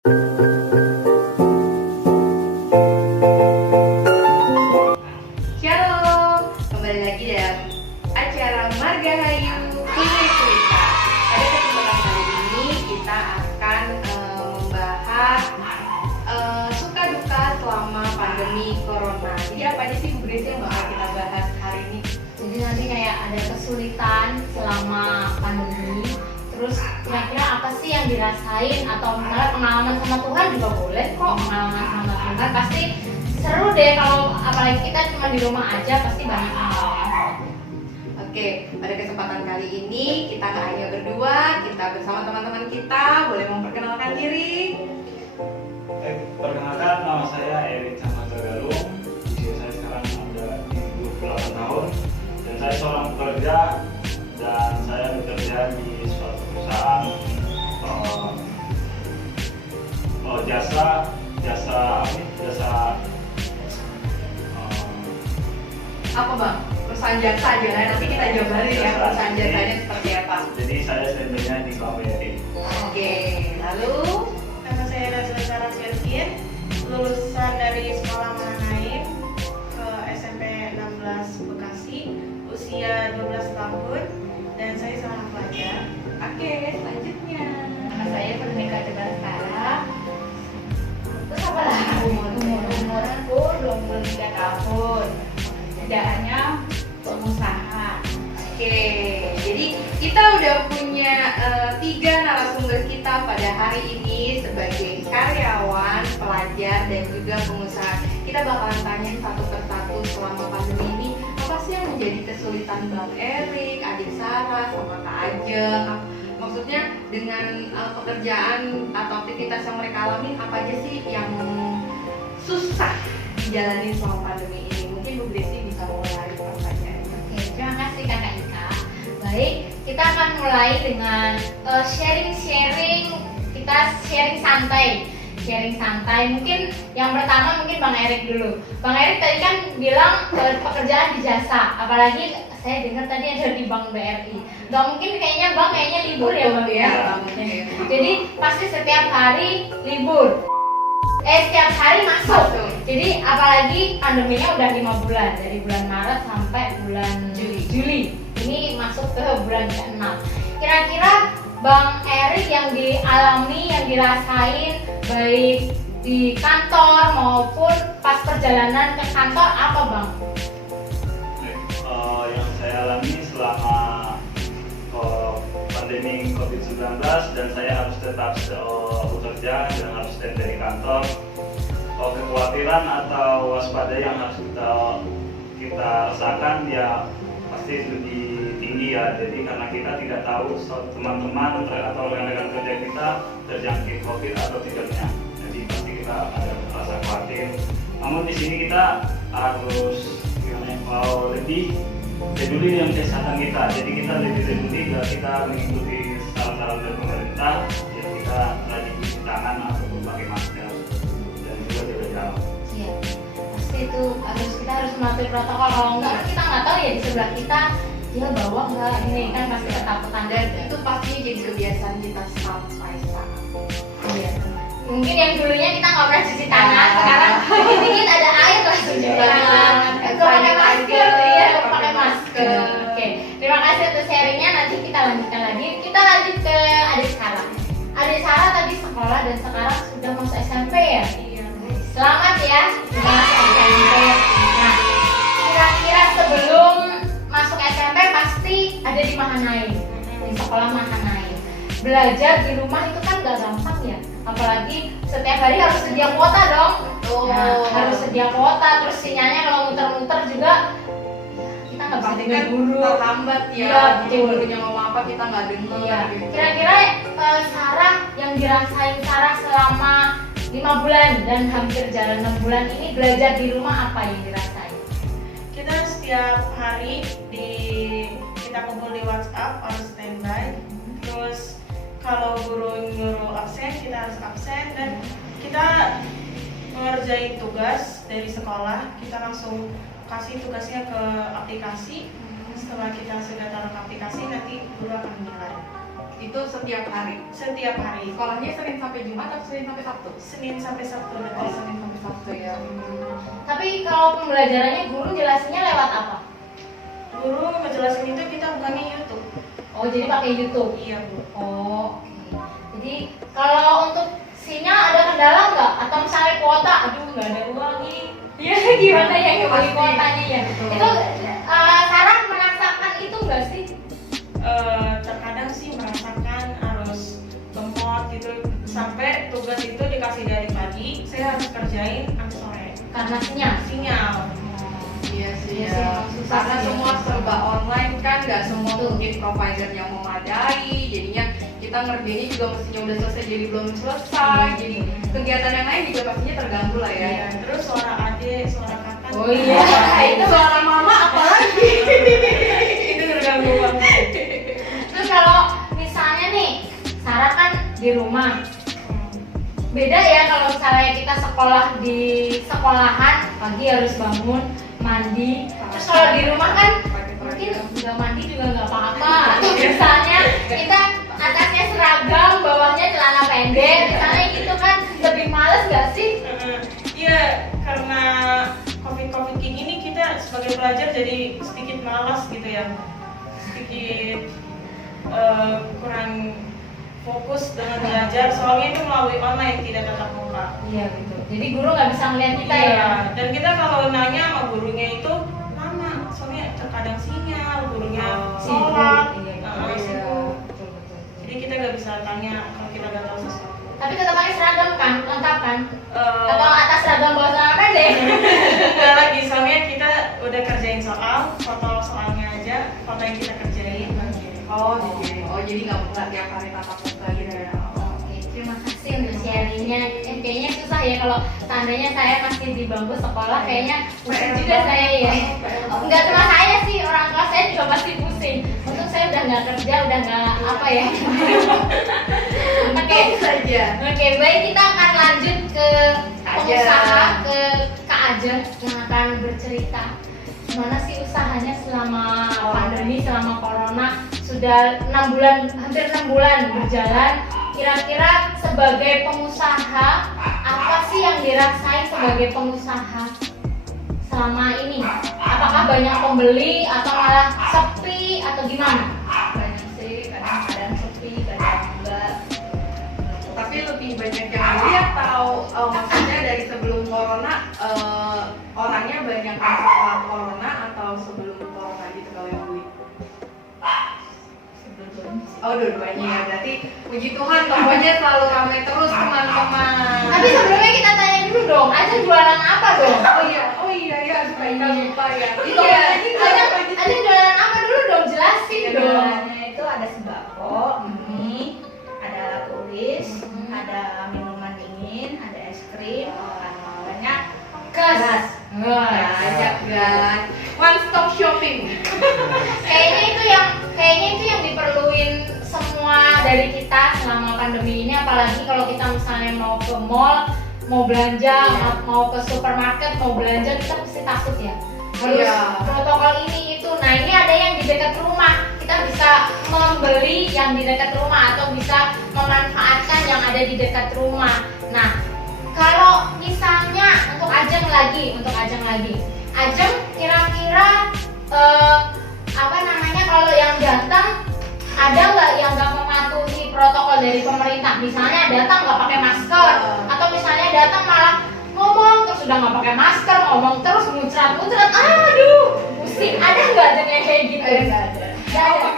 Shalom, kembali lagi dalam acara Margahayu Kuliah Cerita. Pada kesempatan kali ini kita akan membahas suka duka selama pandemi corona. Jadi apa aja sih Bu Grace yang bakal kita bahas hari ini? Jadi nanti kayak ada kesulitan selama pandemi. Terus kira-kira apa sih yang dirasain, atau misalnya pengalaman sama Tuhan juga boleh kok. Pengalaman sama Tuhan pasti seru deh, kalau apalagi kita cuma di rumah aja pasti banyak pengalaman. Oke, pada kesempatan kali ini kita nggak hanya berdua, kita bersama teman-teman kita. Boleh memperkenalkan diri? Perkenalkan, nama saya Erik Chandra Galung. Usia saya sekarang ada 28 tahun dan saya seorang pekerja, dan saya bekerja di suatu perusahaan Apa bang? Perusahaan jasa aja lah, nanti kita jabarin ya perusahaan jasanya seperti apa. Jadi saya standby-nya di KBRI. Oke, lalu Nama saya Nazila Sarah Firkin, lulusan dari Sekolah Mahanaim ke SMP 16 Bekasi, usia 12 tahun, dan saya seorang pelajar. oke, selanjutnya. Nama saya Veronica Tebaskara. Terus apa lagi? Umur aku 23 tahun. Kerjaannya pengusaha. Oke, jadi kita udah punya 3 narasumber kita pada hari ini sebagai karyawan, pelajar, dan juga pengusaha. Kita bakalan tanya satu persatu selama pandemi ini, apa sih yang menjadi kesulitan Bang Erik, Adik Sarah, sama Kak Ajeng. Maksudnya dengan pekerjaan atau aktivitas yang mereka alami, apa aja sih yang susah dijalani selama pandemi ini? Mungkin Bu Grace bisa mulai pertanyaannya. Oke, terima kasih Kakak Ika. Baik, kita akan mulai dengan sharing-sharing. Kita sharing santai. Mungkin yang pertama mungkin Bang Erik dulu. Bang Erik tadi kan bilang pekerjaan di jasa, apalagi saya dengar tadi ada di Bank BRI. Gak mungkin kayaknya Bang libur ya Bang ya. Jadi pasti setiap hari libur. Setiap hari masuk. Jadi apalagi pandeminya udah 5 bulan, dari bulan Maret sampai bulan Juli. Ini masuk ke bulan ke-6. Kira-kira Bang Erik yang dialami, yang dirasain baik di kantor maupun pas perjalanan ke kantor apa Bang? Yang saya alami selama pandemi COVID-19, dan saya harus tetap bekerja dan harus stand dari kantor. Kekhawatiran atau waspada yang harus kita rasakan ya pasti lebih tinggi ya. Jadi karena kita tidak tahu teman-teman atau rekan-rekan kerja kita terjangkit COVID atau tidaknya. Jadi pasti kita ada rasa khawatir. Namun di sini kita harus lebih peduli dengan kesehatan kita. Jadi kita lebih peduli dan kita mengikuti saran-saran dari pemerintah. Jadi kita rajin cuci tangan ataupun pakai masker dan juga jaga jarak. Iya, pasti itu kita harus mematuhi protokol. Kalau enggak kan kita nggak tahu ya di sebelah kita dia bawa nggak, ini kan pasti ketakutan. Dan itu pastinya jadi kebiasaan kita sampai saat. Iya. Mungkin yang dulunya kita nggak pernah cuci tangan, sekarang dikit-dikit ada air langsung cuci tangan. Pakai masker, iya pakai masker. Oke, terima kasih untuk sharingnya. Nanti kita lanjutkan lagi. Kita lanjut ke Adik Sarah. Adik Sarah tadi sekolah dan sekarang sudah masuk SMP ya? Iya. Selamat ya, terima kasih Adik SMP. Nah, kira-kira sebelum masuk SMP pasti ada di Mahanaim, di sekolah Mahanaim. Belajar di rumah itu kan gak gampang ya, apalagi setiap hari harus sedia kuota dong. Nah, harus sedia kuota, terus sinyalnya kalau muter-muter juga kita nggak bisa dengar guru, terhambat ya. Iya, Mungkin betul. gurunya ngomong apa kita nggak dengar. Iya. Gitu. Kira-kira Sarah yang dirasain Sarah selama 5 bulan dan hampir jalan 6 bulan ini belajar di rumah, apa yang dirasain? Kita setiap hari kita kumpul di WhatsApp, harus standby. Terus kalau guru nyuruh absen, kita harus absen, dan kita mengerjain tugas dari sekolah. Kita langsung kasih tugasnya ke aplikasi. Setelah kita sudah taruh ke aplikasi, nanti guru akan menilai. Itu setiap hari. setiap hari. Sekolahnya Senin sampai Jumat atau Senin sampai Sabtu? Senin sampai Sabtu. Oh, Senin sampai Sabtu ya. Tapi kalau pembelajarannya guru jelasinnya lewat apa? Guru ngejelasin itu kita bukannya YouTube. Oh, jadi pakai YouTube. Iya, Bu. Oh, oke. Jadi kalau untuk sinyal ada kendala nggak? Atau misalnya kuota, aduh nggak ada uang nih. Iya, gimana ya yang beli Pasti. kuotanya ya? Betul. Itu Sarah merasakan itu nggak sih? Terkadang sih merasakan harus lemot gitu, sampai tugas itu dikasih dari pagi, saya harus kerjain sampai sore Karena sinyal. sinyal. Iya sih Iya sih, ya. emang susah Karena sih. semua serba online kan, nggak semua Betul. mungkin providernya memadai. Jadinya kita ngerjainnya juga mestinya udah selesai jadi belum selesai. Jadi kegiatan yang lain juga pastinya terganggu lah ya. Iya, terus suara adik, suara kakak. Oh iya, Itu suara mama apalagi. Itu terganggu banget. Terus kalau misalnya nih, Sarah kan di rumah. Beda ya kalau misalnya kita sekolah di sekolahan, pagi harus bangun, mandi. Terus kalau di rumah kan mungkin nggak mandi juga nggak apa-apa. Atau misalnya kita atasnya seragam, bawahnya celana pendek, misalnya gitu kan lebih males nggak sih? Iya, karena COVID kayak gini kita sebagai pelajar jadi sedikit malas gitu ya, sedikit kurang fokus dengan belajar, soalnya itu melalui online tidak tatap muka. Iya gitu. Jadi guru nggak bisa ngeliat kita Iya, ya. dan kita kalau nanya sama gurunya itu lama, soalnya terkadang sinyal, gurunya Sibuk. sholat, Iya, Iya, sibuk. betul, betul. Jadi kita nggak bisa tanya kalau kita nggak tahu sesuatu. Tapi tetap pakai seragam kan, lengkap kan? Atau atas seragam bawah celana pendek? Nggak lagi, soalnya kita udah kerjain soal, foto soalnya aja, foto yang kita kerjain. Jadi nggak tiap hari tatap muka gitu ya. Oke, terima kasih untuk sharingnya. Kayaknya susah ya kalau seandainya saya masih di bangku sekolah, kayaknya pusing juga saya ya. Enggak cuma saya sih, orang tua saya juga pasti pusing. Untuk saya udah nggak kerja, udah nggak apa ya. Oke, saja. Oke, baik, kita akan lanjut ke pengusaha, ke Kak Ajeng yang akan bercerita gimana sih usahanya selama pandemi, selama corona. Sudah 6 bulan, hampir 6 bulan berjalan. Kira-kira sebagai pengusaha, apa sih yang dirasain sebagai pengusaha selama ini? Apakah banyak pembeli atau malah sepi atau gimana? Banyak sih, kadang-kadang sepi, kadang enggak. Tapi lebih banyak yang beli atau maksudnya dari sebelum corona orangnya banyak yang setelah corona atau sebelum corona gitu kalau yang beli? Oh, dua-duanya ya. Berarti puji Tuhan tokonya selalu ramai terus teman-teman. Tapi sebelumnya kita tanya dulu dong, Ajeng jualan apa dong? Oh iya ya, supaya nggak lupa ya. Iya, Ajeng jualan apa dulu dong, jelasin dong. Jualannya itu ada sembako, mie, ada tulis, ada minuman dingin, ada es krim, banyak. Gas. Banyak kan. One stop shopping. Kayaknya itu yang diperluin semua dari kita selama pandemi ini, apalagi kalau kita misalnya mau ke mall, mau belanja, mau ke supermarket, mau belanja, kita pasti takut ya. Harus protokol ini itu. Nah, ini ada yang di dekat rumah. Kita bisa membeli yang di dekat rumah atau bisa memanfaatkan yang ada di dekat rumah. Nah, kalau misalnya untuk Ajeng lagi, Ajeng kira-kira kalau yang datang ada nggak yang nggak mematuhi protokol dari pemerintah? Misalnya datang nggak pakai masker, atau misalnya datang malah ngomong terus udah nggak pakai masker, ngomong terus muncrat, aduh, pusing. Ada nggak Ajeng yang kayak gitu? Nggak ada. Nggak ada.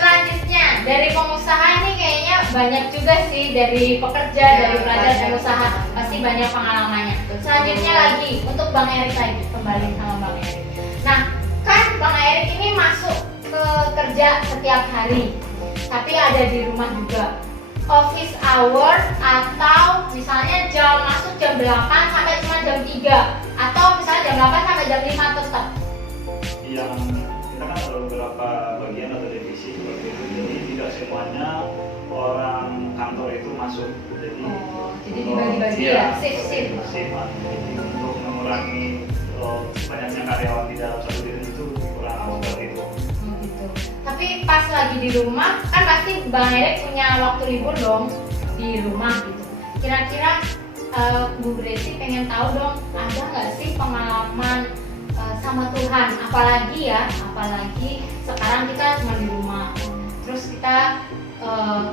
Selanjutnya dari pengusaha ini kayaknya banyak juga sih, dari pekerja, dari pelajar pengusaha pasti banyak pengalamannya. Selanjutnya lagi untuk Bang Erik lagi, kembali sama Bang Erik. Nah, kan Bang Erik ini masuk ke kerja setiap hari, tapi ada di rumah juga. Office hour atau misalnya jam masuk jam 8 sampai cuma jam 3, atau misalnya jam 8 sampai jam 5 tetap. Yang kita kan ada beberapa bagian atau divisi seperti itu, jadi tidak semuanya orang kantor itu masuk. Jadi dibagi-bagi ya, shift. Jadi untuk mengurangi banyaknya karyawan di dalam satu gedung itu kurang seperti itu. Gitu. Tapi Tapi pas lagi di rumah kan pasti Bang Erik punya waktu libur dong di rumah gitu. Kira-kira Bu Gresi pengen tahu dong, ada nggak sih pengalaman sama Tuhan? Apalagi sekarang kita cuma di rumah, terus kita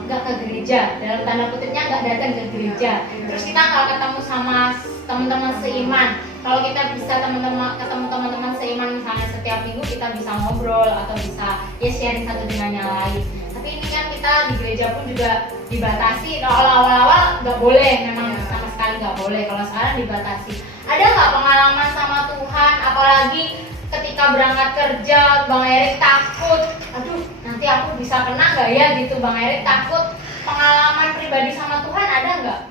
nggak ke gereja, dalam tanda kutipnya nggak datang ke gereja, terus kita nggak ketemu sama teman-teman seiman. Kalau kita bisa ketemu teman-teman seiman misalnya setiap minggu, kita bisa ngobrol atau bisa ya sharing satu dengan yang lain. Tapi ini kan kita di gereja pun juga dibatasi. Kalau awal-awal nggak boleh, memang sama sekali nggak boleh. Kalau sekarang dibatasi. Ada nggak pengalaman sama Tuhan? Apalagi ketika berangkat kerja, Bang Erik takut. Aduh, nanti aku bisa kena nggak ya gitu. Bang Erik takut. Pengalaman pribadi sama Tuhan ada nggak?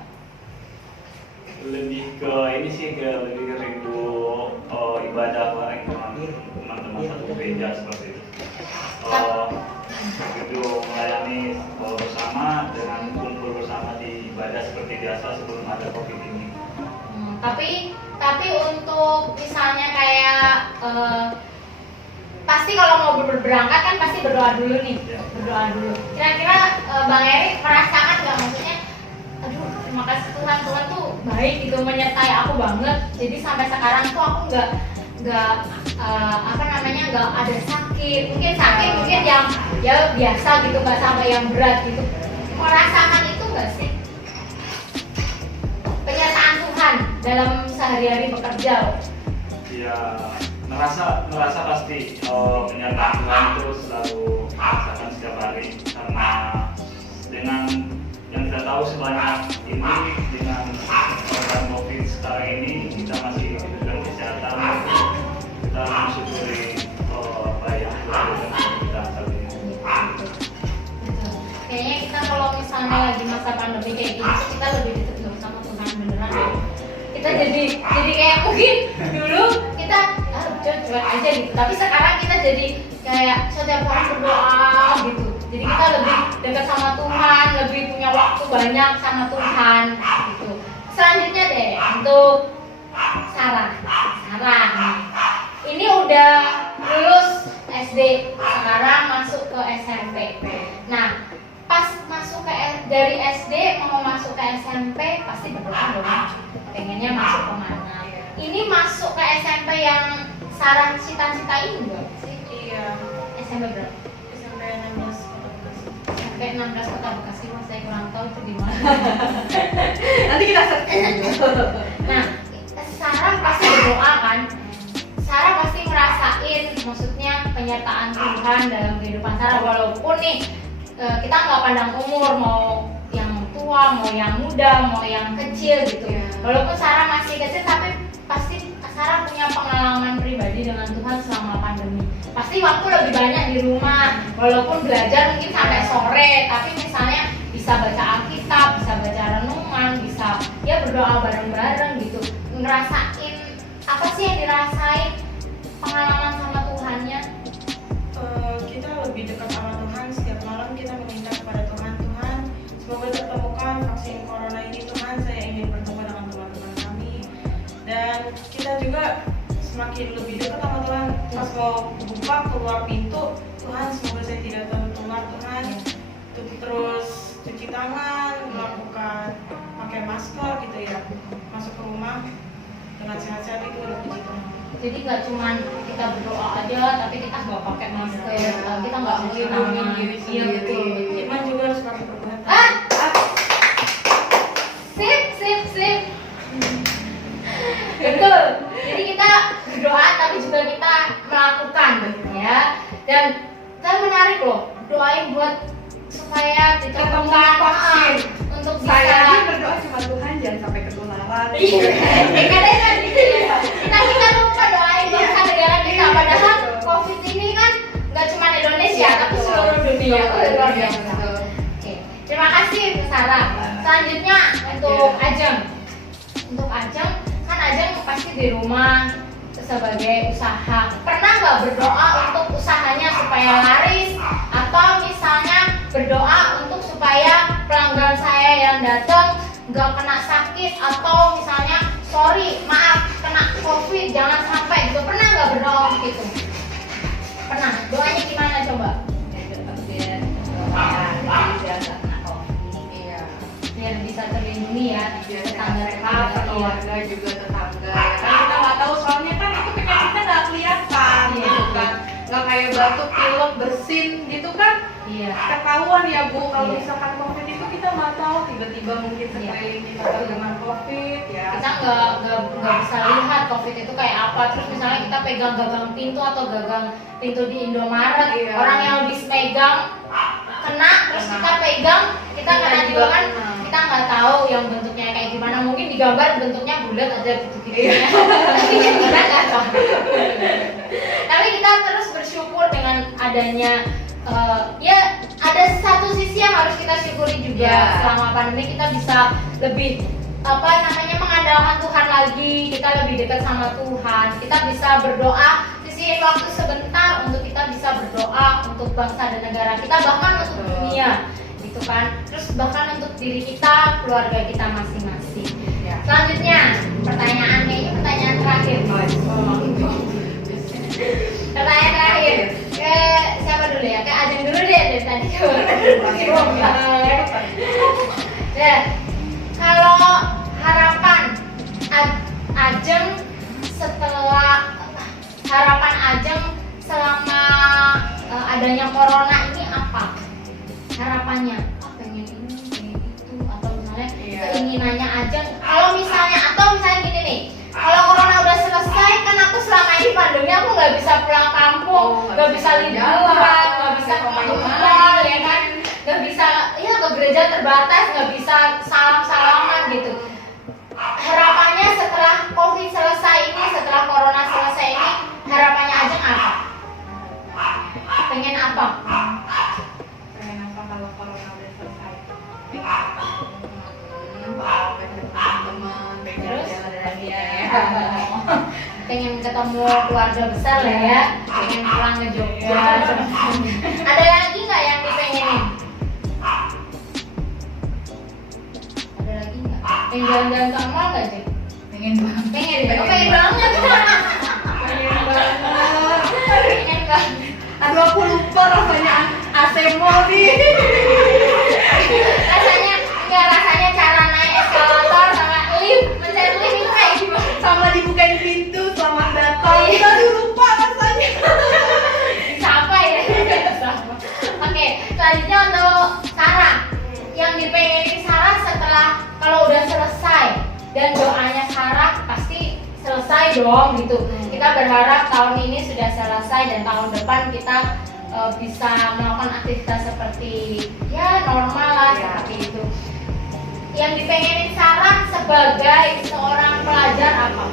Lebih ke ini sih, lebih ke rindu ibadah bareng teman-teman satu gereja seperti itu. Rindu melayani bersama dengan kumpul bersama di ibadah seperti biasa sebelum ada COVID ini. Tapi untuk misalnya kayak pasti kalau mau berangkat kan pasti berdoa dulu nih, berdoa dulu. Kira-kira Bang Erik merasakan nggak, maksudnya, aduh terima kasih Tuhan tuh baik gitu, menyertai aku banget. Jadi sampai sekarang tuh aku nggak nggak ada sakit, mungkin yang ya biasa gitu, nggak sampai yang berat gitu. Merasakan itu nggak sih penyertaan Tuhan dalam sehari-hari bekerja? Ya, merasa pasti penyertaan Tuhan itu selalu merasakan setiap hari, karena dengan yang kita tahu sebanyak ini, dengan program COVID sekarang ini, kita masih diberikan kesehatan. Kita mensyukuri apa yang Tuhan berikan kita saat ini. Kayaknya kita kalau misalnya lagi masa pandemi kayak gini, kita lebih dekat sama Tuhan beneran. Kita jadi kayak mungkin dulu kita cuek aja gitu, tapi sekarang kita jadi kayak setiap hari berdoa gitu. Jadi kita lebih dekat sama Tuhan, lebih punya waktu banyak sama Tuhan gitu. Selanjutnya deh untuk Sarah nih. Ini udah lulus SD, sekarang masuk ke SMP. Nah, pas masuk dari SD mau masuk ke SMP pasti berdoa dong, pengennya masuk kemana. Ini masuk ke SMP yang Sarah cita-citain enggak sih? Iya. SMP berapa? SMP 16 Kota Bekasi. SMP 16 Kota Bekasi, mas saya kurang tahu itu di mana. Nanti kita search. Nah, Sarah pasti berdoa kan? Sarah pasti ngerasain, maksudnya penyertaan Tuhan dalam kehidupan Sarah, walaupun nih kita nggak pandang umur, mau yang tua, mau yang muda, mau yang kecil gitu. Walaupun Sarah masih kecil, tapi pasti Sarah punya pengalaman pribadi dengan Tuhan selama pandemi. Pasti waktu lebih banyak di rumah, walaupun belajar mungkin sampai sore, tapi misalnya bisa baca Alkitab, bisa baca renungan, bisa ya berdoa bareng-bareng gitu. Ngerasain apa sih yang dirasain pengalaman sama Tuhannya? Kita lebih dekat sama Tuhan. Setiap malam kita meminta kepada Tuhan, semoga tertemukan vaksin corona ini. Tuhan, saya ingin bertemu dengan teman-teman kami. Dan kita juga semakin lebih dekat sama Tuhan. Pas mau buka keluar pintu, Tuhan semoga saya tidak tertular, Tuhan. Terus cuci tangan, melakukan pakai masker gitu ya, masuk ke rumah dengan sehat-sehat, itu udah puji Tuhan. Jadi nggak cuma kita berdoa aja, tapi kita nggak pakai masker, kita nggak cuci tangan. Iya betul. Iman juga harus pakai perbuatan. Sip. Betul. Jadi kita berdoa, tapi juga kita melakukan, ya. Dan menarik loh, doain buat supaya ditemukan vaksin untuk bisa. Saya ini berdoa cuma Tuhan jangan sampai ketularan. Kadang kan gitu ya. Kita lupa doain bangsa negara kita. Padahal COVID ini kan nggak cuma Indonesia, tapi seluruh dunia. Itu luar biasa. Oke, terima kasih Bu Sarah. Selanjutnya untuk Ajeng. Untuk Ajeng, kan Ajeng pasti di rumah sebagai usaha. Pernah nggak berdoa untuk usahanya supaya laris, atau misalnya berdoa untuk supaya pelanggan saya yang datang nggak kena sakit, atau misalnya maaf kena COVID, jangan sampai gitu. Pernah nggak berdoa gitu? Pernah. Doanya gimana coba? ya, jadi biar nggak kena COVID. Iya. Biar bisa terlindungi ya, Biar tetangga sehat, keluarga juga tetangga ya kan kita nggak tahu soalnya kan itu penyakitnya nggak kelihatan Iya. gitu kan, nggak kayak batuk, pilek, bersin gitu kan Iya. ketahuan ya Bu kalau Iya. misalkan COVID itu kita nggak tahu tiba-tiba mungkin sekeliling kita terkena COVID ya. Kita nggak bisa lihat COVID itu kayak apa. Terus misalnya kita pegang gagang pintu atau gagang pintu di Indomaret, Iya. orang yang habis megang kena, terus Kena. kita pegang, kita Kita kena juga juga kan. kena. Kita nggak tahu yang bentuknya kayak gimana. Mungkin di gambar bentuknya bulat aja gitu-gitu Iya. ya. Tapi kita nggak tahu. Tapi kita terus bersyukur dengan adanya ya ada satu sisi yang harus kita syukuri juga. Iya. Selama pandemi kita bisa lebih mengandalkan Tuhan lagi, kita lebih dekat sama Tuhan, kita bisa berdoa, sisihin waktu sebentar untuk kita bisa berdoa untuk bangsa dan negara kita, bahkan untuk dunia gitu kan, terus bahkan untuk diri kita, keluarga kita masing-masing. Ya. Selanjutnya pertanyaan terakhir. Pertanyaan terakhir ke siapa dulu ya? Ke Ajeng dulu deh dari tadi ya, kalau harapan Ajeng selama adanya corona ini apa? Harapannya? Pengen ini, pengen itu, atau misalnya Iya. keinginannya Ajeng. Kalau misalnya gini nih, kalau corona udah selesai kan aku selama ini pandemi aku nggak bisa pulang kampung, nggak bisa liburan, nggak bisa kemana-mana ya kan, nggak bisa ya ke gereja terbatas, nggak bisa salam-salaman gitu. Harapannya setelah COVID selesai ini, setelah corona selesai ini, harapannya Ajeng apa? Pengen apa? Pengen apa kalau corona udah selesai? Pengen teman-teman, pengen Terus? jalan-jalan ya. Pengen ketemu keluarga besar lah ya, pengen pulang ke Jogja. Ada lagi nggak yang dipengenin? Ada lagi nggak? Pengen jalan-jalan ke mall nggak sih? Pengen banget. Pengen banget. Pengen banget. Pengen banget. Aduh aku lupa rasanya AC Mall nih. Rasanya cara naik eskalator sama lift, mencari lift itu kayak gimana? Sama dibukain pintu, selamat datang. Aduh lupa rasanya. Siapa ya? Oke, selanjutnya untuk Sarah. Yang dipengenin Sarah setelah kalau udah selesai, dan doanya Sarah pasti selesai dong gitu. Kita berharap tahun ini sudah selesai dan tahun depan kita bisa melakukan aktivitas seperti ya normal lah seperti itu. Yang dipengenin Sarah sebagai seorang pelajar apa?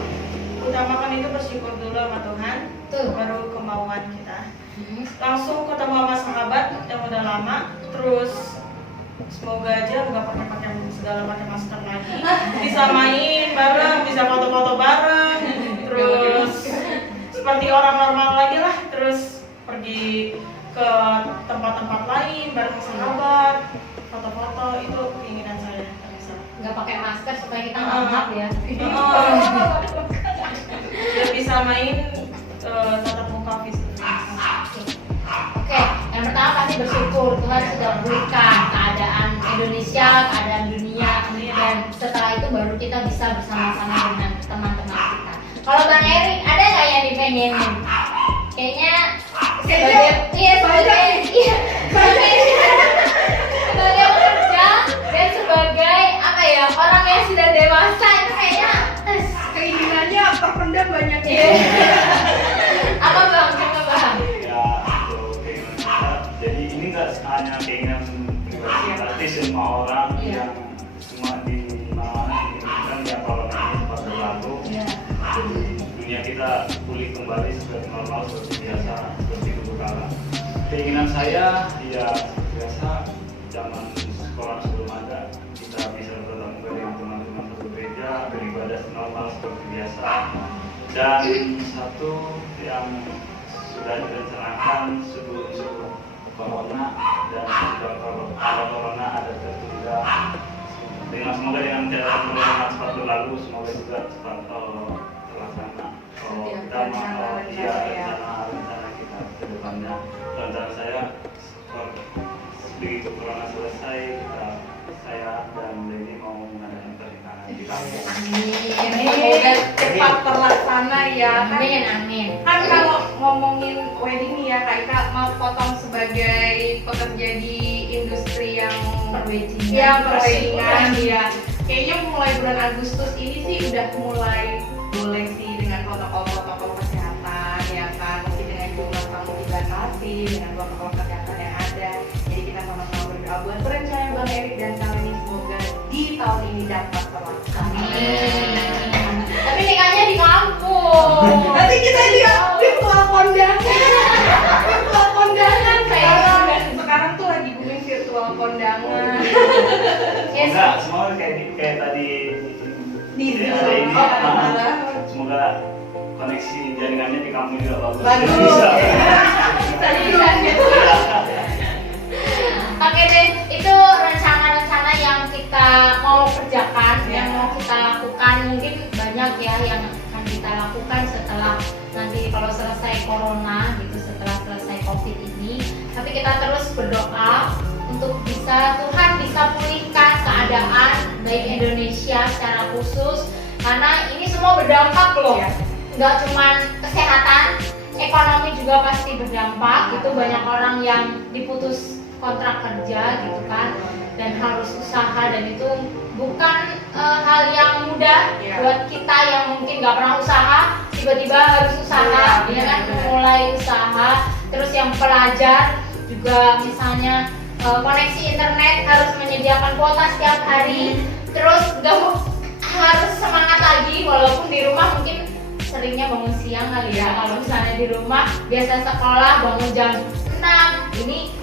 Utamakan itu bersyukur dulu sama Tuhan, Tuh. baru kemauan kita. Langsung ketemu sama sahabat yang udah lama, terus semoga aja nggak pakai segala macam masker lagi, bisa main bareng, bisa foto-foto bareng, terus seperti orang normal lagi lah, terus pergi ke tempat-tempat lain bareng sahabat, foto-foto, itu keinginan saya terbesar. Nggak pakai masker supaya kita nggak ngap ya. Biar bisa main tatap muka fisik. Oke, yang pertama pasti bersyukur Tuhan sudah pulihkan keadaan Indonesia, keadaan dunia, dan setelah itu baru kita bisa bersama-sama dengan teman-teman kita. Kalau Bang Erik, ada nggak yang dipengenin? Kayaknya sebagai pekerja dan sebagai apa ya, orang yang sudah dewasa itu kayaknya Keinginannya terpendam banyak ya. apa Bang? Coba Bang. Ya, untuk keinginan kita. Jadi ini nggak hanya keinginan pribadi, tapi semua orang yang semua di mana diinginkan ya corona ini cepat berlalu. Jadi dunia kita pulih kembali seperti normal seperti biasa, seperti dulu kala. Keinginan saya ya biasa zaman sekolah sebelum ada kita bisa bertemu dengan teman-teman satu gereja, beribadah normal seperti biasa. Dan satu yang sudah direncanakan sebelum corona dan sudah kalau corona ada tertunda, semoga dengan corona cepat berlalu, semoga juga cepat terlaksana. Kita mau rencana kita ke depannya. Rencana saya begitu corona selesai saya dan Denny mau mengadakan pernikahan di kampung. Semoga cepat terlaksana ya. Amin, amin. Kan kalau ngomongin wedding nih ya Kak Ika mau potong sebagai pekerja di industri yang perweddingan ya. Kayaknya mulai bulan Agustus ini sih udah mulai boleh sih dengan protokol kesehatan ya kan, mungkin dengan jumlah tamu dibatasi, dengan protokol kesehatan yang ada. Jadi kita sama-sama berdoa buat perencanaan Bang Erik dan kalian semoga di tahun ini dapat terlaksana. Tapi nikahnya di kampung. Nanti kita lihat virtual kondangan sekarang tuh lagi booming virtual kondangan. Semoga kayak tadi Di ada ini. Zoom. Semoga koneksi jaringannya di kampung juga bagus. Bisa. Oke deh, itu rencana-rencana yang kita mau kerjakan, yang mau kita lakukan. Mungkin banyak ya yang akan kita lakukan setelah nanti kalau selesai corona gitu, setelah selesai COVID ini. Tapi kita terus berdoa untuk Tuhan bisa pulihkan keadaan baik Indonesia secara khusus, karena ini semua berdampak loh. Nggak cuma kesehatan, ekonomi juga pasti berdampak. Itu banyak orang yang diputus kontrak kerja gitu kan, dan harus usaha, dan itu bukan hal yang mudah buat kita yang mungkin nggak pernah usaha, tiba-tiba harus usaha, ya kan, mulai usaha. Terus yang pelajar juga misalnya koneksi internet harus menyediakan kuota setiap hari, terus nggak harus semangat lagi walaupun di rumah mungkin seringnya bangun siang kali ya. Kalau misalnya di rumah biasa sekolah bangun jam 6, ini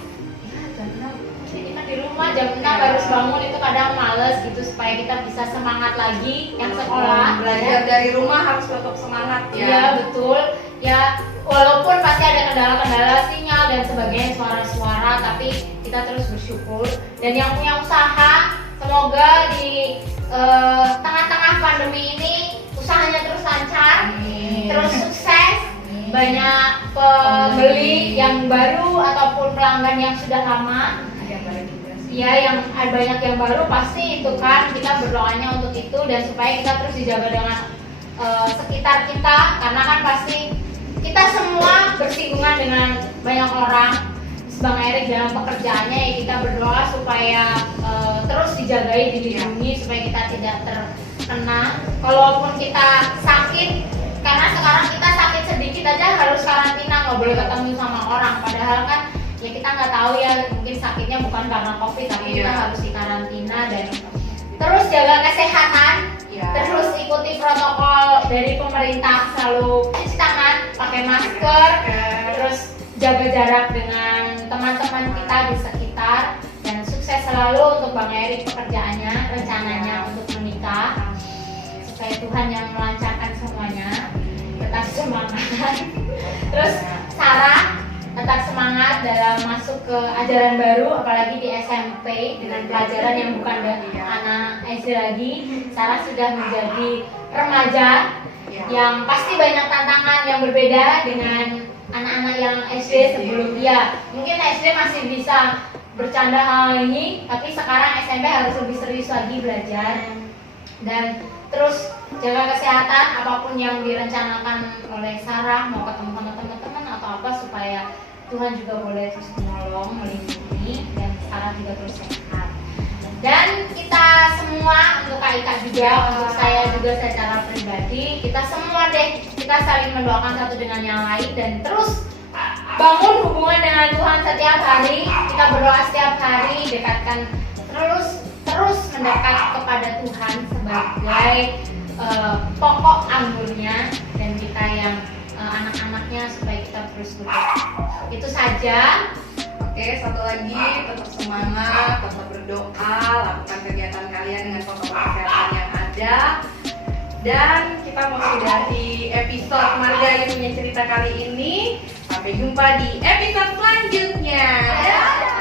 kan di rumah jam 6 harus bangun, itu kadang males gitu, supaya kita bisa semangat lagi yang sekolah. Belajar dari rumah harus tetap semangat ya. Iya betul ya, walaupun pasti ada kendala-kendala sinyal dan sebagainya, suara-suara, tapi kita terus bersyukur. Dan yang punya usaha, semoga di tengah-tengah pandemi ini usahanya terus lancar, terus sukses, banyak pembeli yang baru ataupun pelanggan yang sudah lama. Ya, yang banyak yang baru pasti itu kan, kita berdoanya untuk itu, dan supaya kita terus dijaga dengan sekitar kita, karena kan pasti kita semua bersinggungan dengan banyak orang. Bang Erik dalam pekerjaannya ya kita berdoa supaya terus dijagai, dilindungi, supaya kita tidak terkena. Kalaupun kita sakit, karena sekarang kita sakit sedikit aja harus karantina, nggak boleh ketemu sama orang. Padahal kan ya kita nggak tahu ya, mungkin sakitnya bukan karena COVID, tapi kita harus dikarantina. Dan terus jaga kesehatan, terus ikuti protokol dari pemerintah, selalu cuci tangan, pakai masker, terus jaga jarak dengan teman-teman kita di sekitar, dan sukses selalu untuk Bang Erik pekerjaannya, rencananya untuk menikah, supaya Tuhan yang melancarkan semuanya. Tetap semangat. Terus Sarah tetap semangat dalam masuk ke ajaran baru, apalagi di SMP dengan pelajaran yang bukan dari anak SD lagi. Sarah sudah menjadi remaja yang pasti banyak tantangan yang berbeda dengan anak-anak yang SD sebelum dia. Mungkin SD masih bisa bercanda hal ini, tapi sekarang SMP harus lebih serius lagi belajar. Dan terus jaga kesehatan, apapun yang direncanakan oleh Sarah, mau ketemu sama teman-teman atau apa, supaya Tuhan juga boleh terus menolong, melindungi, dan Sarah juga terus sehat. Dan kita semua, untuk Kak Ika juga, untuk saya juga secara pribadi, kita semua deh, kita saling mendoakan satu dengan yang lain, dan terus bangun hubungan dengan Tuhan setiap hari. Kita berdoa setiap hari, dekatkan terus mendekat kepada Tuhan sebagai pokok anggurnya, dan kita yang anak-anaknya, supaya kita terus berdoa. Itu saja. Oke, satu lagi, tetap semangat, tetap berdoa, lakukan kegiatan kalian dengan protokol kesehatan yang ada. Dan kita mau sudahi episode Marga yang punya cerita kali ini. Sampai jumpa di episode selanjutnya. Dadah!